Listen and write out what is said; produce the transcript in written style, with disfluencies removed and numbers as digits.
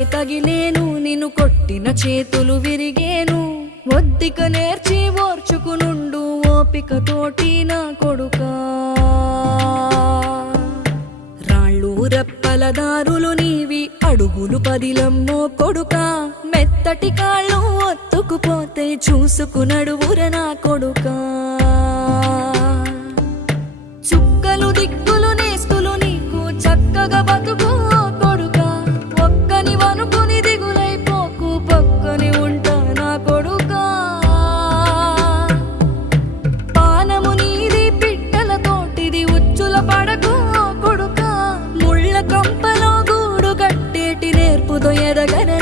తగిలేను నిన్ను కొట్టిన చేతులు విరిగేను ఒద్దిక నేర్చి ఓర్చుకునుండు ఓపిక తోటి నా కొడుకా రాళ్ళు రెప్పల దారులు నీవి అడుగులు పదిలమ్మో కొడుకా మెత్తటి కాళ్ళు ఒత్తుకుపోతే చూసుకునడువుర నా కొడుకా చుక్కలు దిక్కులు నేస్తులు నీకు చక్కగా బతుకు కొడుకా ఒక్కని వనుకుని దిగులైపోకు పక్కని ఉంటా నా కొడుకా పానము నీది పిట్టల తోటిది ఉచ్చుల పడకు కొడుకా ముళ్ళ కంపలో గూడు కట్టేటి నేర్పుతో ఎదగన